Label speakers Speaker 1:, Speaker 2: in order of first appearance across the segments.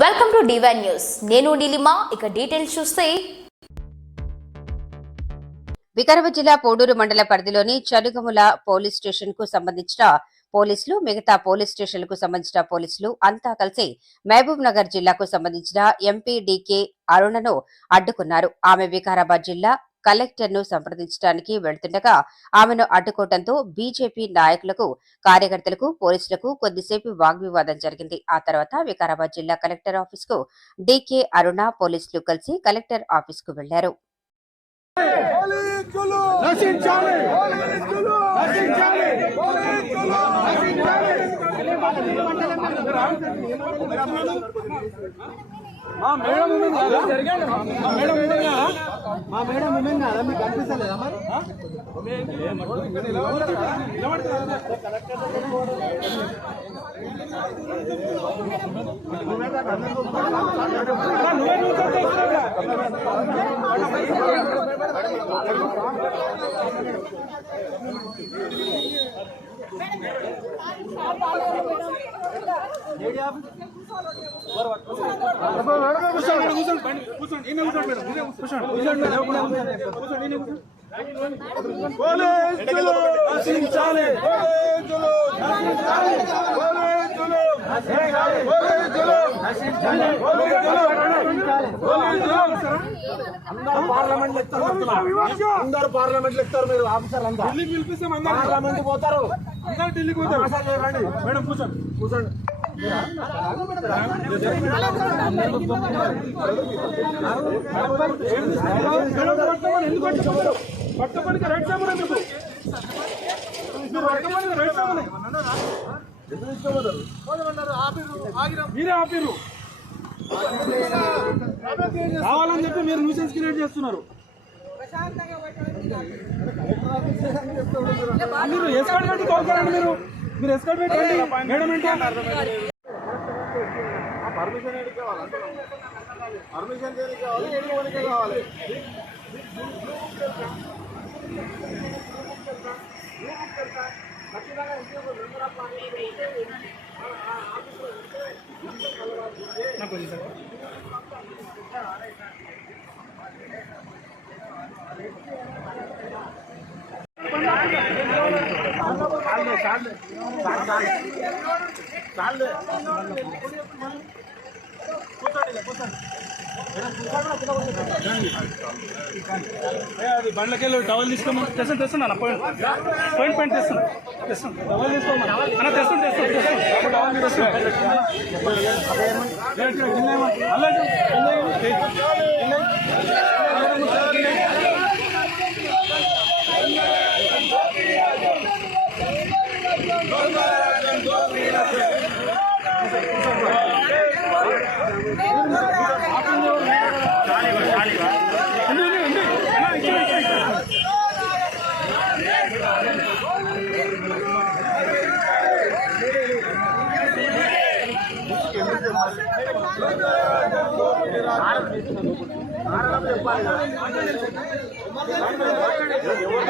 Speaker 1: Welcome to divine news నేను నీలిమా ఇక details చూస్తే.
Speaker 2: వికారాబాద్ జిల్లా పోడూరు మండల పరిధిలోని చలుగముల పోలీస్ స్టేషన్కు సంబంధించిన పోలీసులు మిగతా పోలీస్ స్టేషన్లకు సంబంధించిన పోలీసులు అంతా కలిసి మహబూబ్ నగర్ జిల్లాకు సంబంధించిన ఎంపీడీకే అరుణను అడ్డుకున్నారు. ఆమె వికారాబాద్ జిల్లా కలెక్టర్ను సంప్రదించడానికి వెళ్తుండగా ఆమెను అడ్డుకోవడంతో బీజేపీ నాయకులకు కార్యకర్తలకు పోలీసులకు కొద్దిసేపు వాగ్వివాదం జరిగింది. ఆ తర్వాత వికారాబాద్ జిల్లా కలెక్టర్ ఆఫీస్కు డీకే అరుణ పోలీసులు కలిసి కలెక్టర్ ఆఫీస్కు వెళ్ళారు
Speaker 3: పోలీసులు నశించాలి పోలీసులు నశించాలి పోలీసులు నశించాలి మా మేడం ఉంది కదా మా మేడం ఉంది కదా మా మేడం ఉంది కదా మీకు కనిపిస్తలేదా మరి పోలీసులు నశించాలి పోలీసులు నశించాలి పోలీసులు పోలీసులు అందరూ పార్లమెంట్ ఎక్కుతారు అందరూ పార్లమెంట్ ఎక్కుతారు మీరు ఆఫీసర్లు అంతా ఢిల్లీ పిలిపిస్తాం పార్లమెంట్ పోతారు అందరూ ఢిల్లీకి పోతారు మేడం కూర్చోండి కూర్చోండి పట్టుకోనికి రైట్ రైట్ మీరే ఆపిర్రు. కావాలని చెప్పి మీరు న్యూసెన్స్ క్రియేట్ చేస్తున్నారు. మీరు ఎస్కాట్ పెట్టి తోలుతారండి మీరు. మీరు ఎస్కాట్ పెట్టండి మేడం ఏంటి? పర్మిషన్ ఏడికి కావాలి పర్మిషన్ దేనికి కావాలి ఏడుకోవడానికి కావాలి ఏ, అది బండ్లకెళ్ళి టవల్ తీసుకోమని తెస్తాను తెస్తున్నా పాయింట్ పాయింట్ పాయింట్ తెస్తాను తెస్తాను టవల్ తీసుకోమని అన్న తెస్తాను తెస్తాను తెస్తాను టవల్ తెస్తాను అలాగే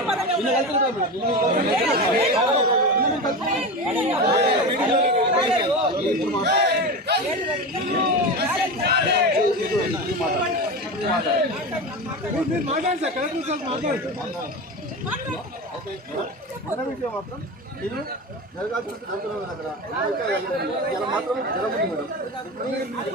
Speaker 3: మాట్లాడు. సార్ కలెక్టర్ సార్ మాట్లాడు విషయం మాత్రం మీరు జరగాల్సిన జరుగుతున్నారు అక్కడ ఇలా మాత్రం జరుగుతుంది
Speaker 4: మేడం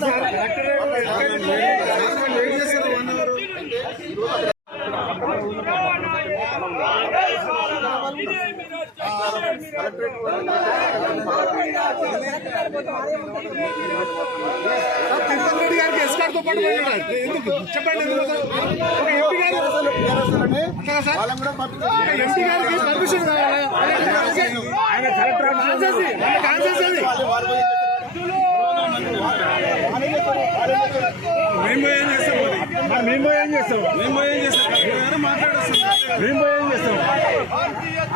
Speaker 4: సార్
Speaker 3: తిరుపతి రెడ్డి గారికి ఎస్కార్తో పాటు ఎందుకు చెప్పండి. ఒక ఎంపీ గారు ఎంపీ గారికి పర్మిషన్ కావాలి ఆయన కలెక్టర్ మేము ఏం చేస్తాం మేము ఏం చేస్తాం మేము ఏం చేస్తాం మాట్లాడేస్తాం మేము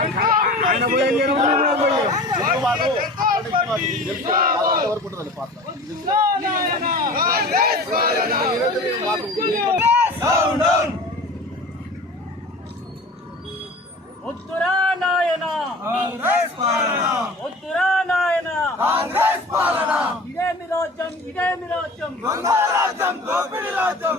Speaker 3: ఆయన పోయి ఏం చేస్తాం మేము పోయి ఏం చేస్తాం?
Speaker 4: వాళ్ళు వరకు ఉంటుంది పాత్ర
Speaker 5: వద్దురా నాయన వద్దురా నాయన ఇదేమి రాజ్యం ఇదేమి రాజ్యం
Speaker 6: రాజ్యం దోపిడి రాజ్యం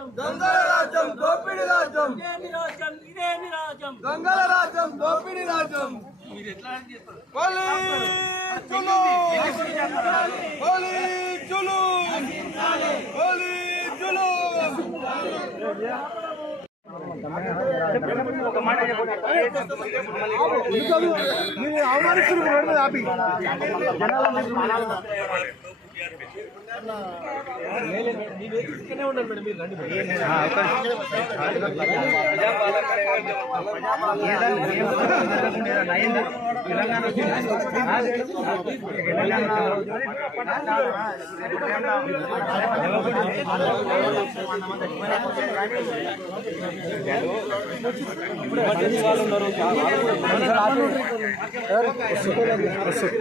Speaker 5: రాజ్యం.
Speaker 6: దొంగల రాజ్యం దోపిడి రాజ్యం.
Speaker 5: ఇదేమి రాజ్యం? ఇదేమి రాజ్యం?
Speaker 6: దొంగల రాజ్యం దోపిడి రాజ్యం. పోలీసులు పోలీసులు పోలీసులు
Speaker 3: మీరు అవమానిస్తున్నారు ఆపి.
Speaker 4: ఏం చేయాలి మీరు ఏమన్నారు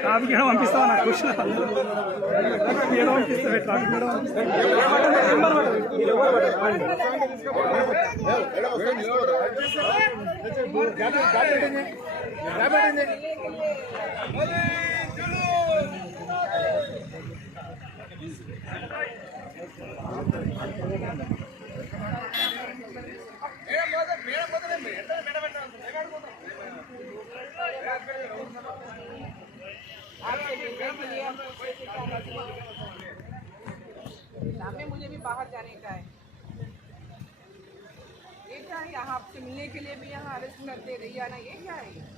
Speaker 3: ట్రాఫిక్ ఏడో పంపిస్తావా నాకు క్వశ్చన్ ఏడో పంపిస్తావే ట్రాఫిక్ ఏడో
Speaker 4: ఎక్కడ వస్తే నిలబడు.
Speaker 7: मुझे भी बाहर जाने का है। ये क्या है? यहाँ आपसे मिलने के लिए भी यहाँ अरेस्ट करते रही आना ये क्या है?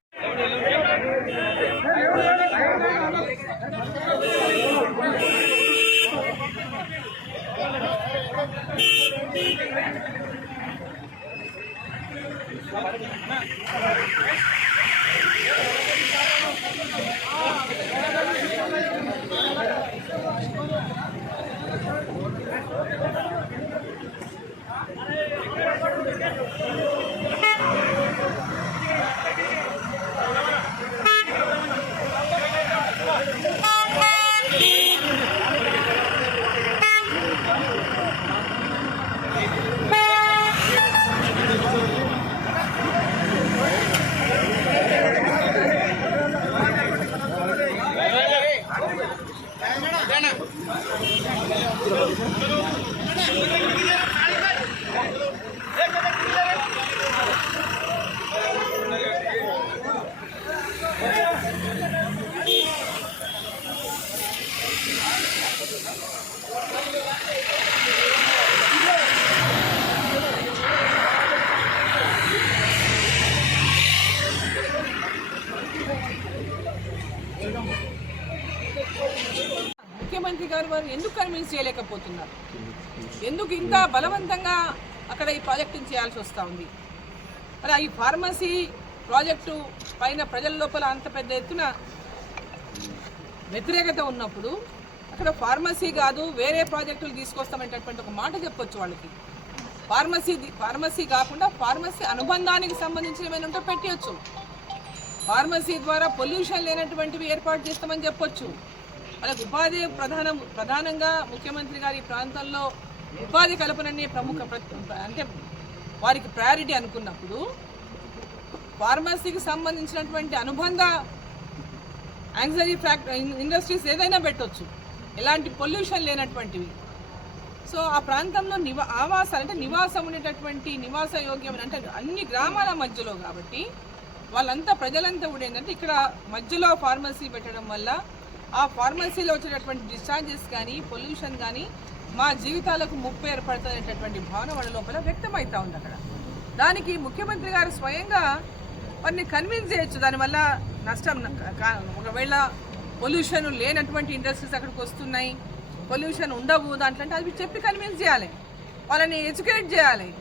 Speaker 7: लॉ ముఖ్యమంత్రి చేయలేకపోతున్నారు ఎందుకు ఇంత బలవంతంగా అక్కడ ఈ ప్రాజెక్టును చేయాల్సి వస్తూ ఉంది? మరి ఈ ఫార్మసీ ప్రాజెక్టు పైన ప్రజల లోపల అంత పెద్ద ఎత్తున వ్యతిరేకత ఉన్నప్పుడు అక్కడ ఫార్మసీ కాదు వేరే ప్రాజెక్టులు తీసుకొస్తామనేటటువంటి ఒక మాట చెప్పొచ్చు వాళ్ళకి. ఫార్మసీ ఫార్మసీ కాకుండా ఫార్మసీ అనుబంధానికి సంబంధించిన ఏమైనా ఉంటే పెట్టవచ్చు ఫార్మసీ ద్వారా పొల్యూషన్ లేనటువంటివి ఏర్పాటు చేస్తామని చెప్పొచ్చు. వాళ్ళకి ఉపాధి ప్రధాన ప్రధానంగా ముఖ్యమంత్రి గారి ప్రాంతంలో ఉపాధి కల్పనని ప్రముఖ అంటే వారికి ప్రయారిటీ అనుకున్నప్పుడు ఫార్మసీకి సంబంధించినటువంటి అనుబంధ యాంగ్జరీ ఫ్యాక్ట ఇండస్ట్రీస్ ఏదైనా పెట్టవచ్చు ఎలాంటి పొల్యూషన్ లేనటువంటివి. సో ఆ ప్రాంతంలో నివా ఆవాసాలు అంటే నివాసం ఉండేటటువంటి నివాస యోగ్యం అంటే అన్ని గ్రామాల మధ్యలో కాబట్టి వాళ్ళంతా ప్రజలంతా కూడా ఏంటంటే ఇక్కడ మధ్యలో ఫార్మసీ పెట్టడం వల్ల ఆ ఫార్మసీలో వచ్చేటటువంటి డిశ్చార్జెస్ కానీ పొల్యూషన్ కానీ మా జీవితాలకు ముప్పు ఏర్పడుతున్నటువంటి భావన వాళ్ళ లోపల వ్యక్తమవుతూ ఉంది అక్కడ. దానికి ముఖ్యమంత్రి గారు స్వయంగా వారిని కన్విన్స్ చేయొచ్చు. దానివల్ల నష్టం ఒకవేళ పొల్యూషన్ లేనటువంటి ఇండస్ట్రీస్ అక్కడికి వస్తున్నాయి పొల్యూషన్ ఉండవు దాంట్లో అంటే అవి చెప్పి కన్విన్స్ చేయాలి. వాళ్ళని ఎడ్యుకేట్ చేయాలి.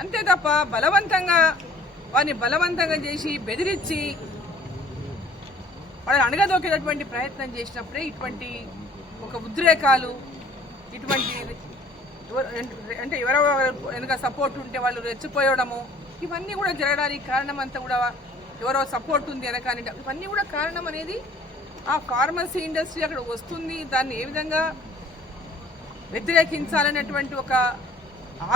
Speaker 7: అంతే తప్ప బలవంతంగా వారిని బలవంతంగా చేసి బెదిరించి వాళ్ళని అణగదొక్కేటటువంటి ప్రయత్నం చేసినప్పుడే ఇటువంటి ఒక ఉద్రేకాలు ఇటువంటి అంటే ఎవరో వెనుక సపోర్ట్ ఉంటే వాళ్ళు రెచ్చిపోయడము ఇవన్నీ కూడా జరగడానికి కారణం అంతా కూడా ఎవరో సపోర్ట్ ఉంది వెనకాని ఇవన్నీ కూడా కారణం అనేది ఆ ఫార్మసీ ఇండస్ట్రీ అక్కడ వస్తుంది. దాన్ని ఏ విధంగా వ్యతిరేకించాలనేటువంటి ఒక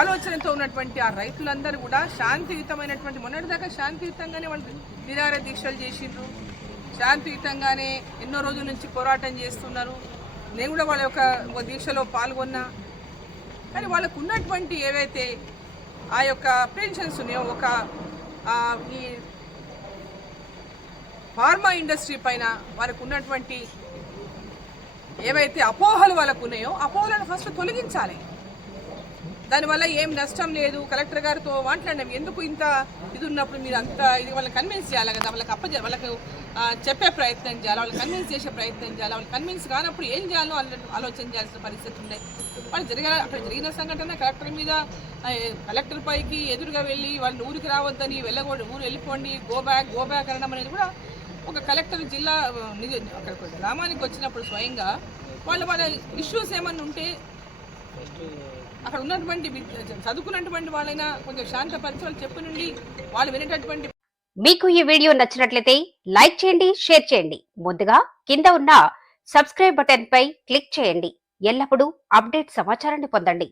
Speaker 7: ఆలోచనతో ఉన్నటువంటి ఆ రైతులందరూ కూడా శాంతియుతమైనటువంటి మొన్నటిదాకా శాంతియుతంగానే వాళ్ళు నిరాహార దీక్షలు చేసిండ్రు. శాంతియుతంగానే ఎన్నో రోజుల నుంచి పోరాటం చేస్తున్నారు. నేను కూడా వాళ్ళ యొక్క ఒక దీక్షలో పాల్గొన్నా. కానీ వాళ్ళకు ఉన్నటువంటి ఏవైతే ఆ యొక్క పెన్షన్స్ ఉన్నాయో ఒక ఈ ఫార్మా ఇండస్ట్రీ పైన వారికి ఉన్నటువంటి ఏవైతే అపోహలు వాళ్ళకు ఉన్నాయో అపోహలను ఫస్ట్ తొలగించాలి. దానివల్ల ఏం నష్టం లేదు. కలెక్టర్ గారితో మాట్లాడినాం. ఎందుకు ఇంత ఇది ఉన్నప్పుడు మీరు అంత ఇది వాళ్ళకి కన్విన్స్ చేయాలి కదా? వాళ్ళకి అప్ప వాళ్ళకి చెప్పే ప్రయత్నం చేయాలి. వాళ్ళు కన్విన్స్ చేసే ప్రయత్నం చేయాలి. వాళ్ళు కన్విన్స్ కానప్పుడు ఏం చేయాలో ఆలోచన చేయాల్సిన పరిస్థితి ఉండే. వాళ్ళు జరిగిన అక్కడ జరిగిన సంఘటన కలెక్టర్ మీద కలెక్టర్ పైకి ఎదురుగా వెళ్ళి వాళ్ళు ఊరికి రావద్దని వెళ్ళకూడదు ఊరు వెళ్ళిపోండి గో బ్యాక్ గో బ్యాక్ అనడం అనేది కూడా ఒక కలెక్టర్ జిల్లా అక్కడ గ్రామానికి వచ్చినప్పుడు స్వయంగా వాళ్ళు వాళ్ళ ఇష్యూస్ ఏమన్నా ఉంటే అక్కడ ఉన్నటువంటి చదువుకున్నటువంటి వాళ్ళైనా కొంచెం శాంత పరిచయాలు చెప్పు నుండి వాళ్ళు వినేటటువంటి
Speaker 2: మీకు ఈ వీడియో నచ్చినట్లయితే లైక్ చేయండి షేర్ చేయండి. ముందుగా కింద ఉన్న సబ్స్క్రైబ్ బటన్ పై క్లిక్ చేయండి. ఎల్లప్పుడూ అప్డేట్ సమాచారాన్ని పొందండి.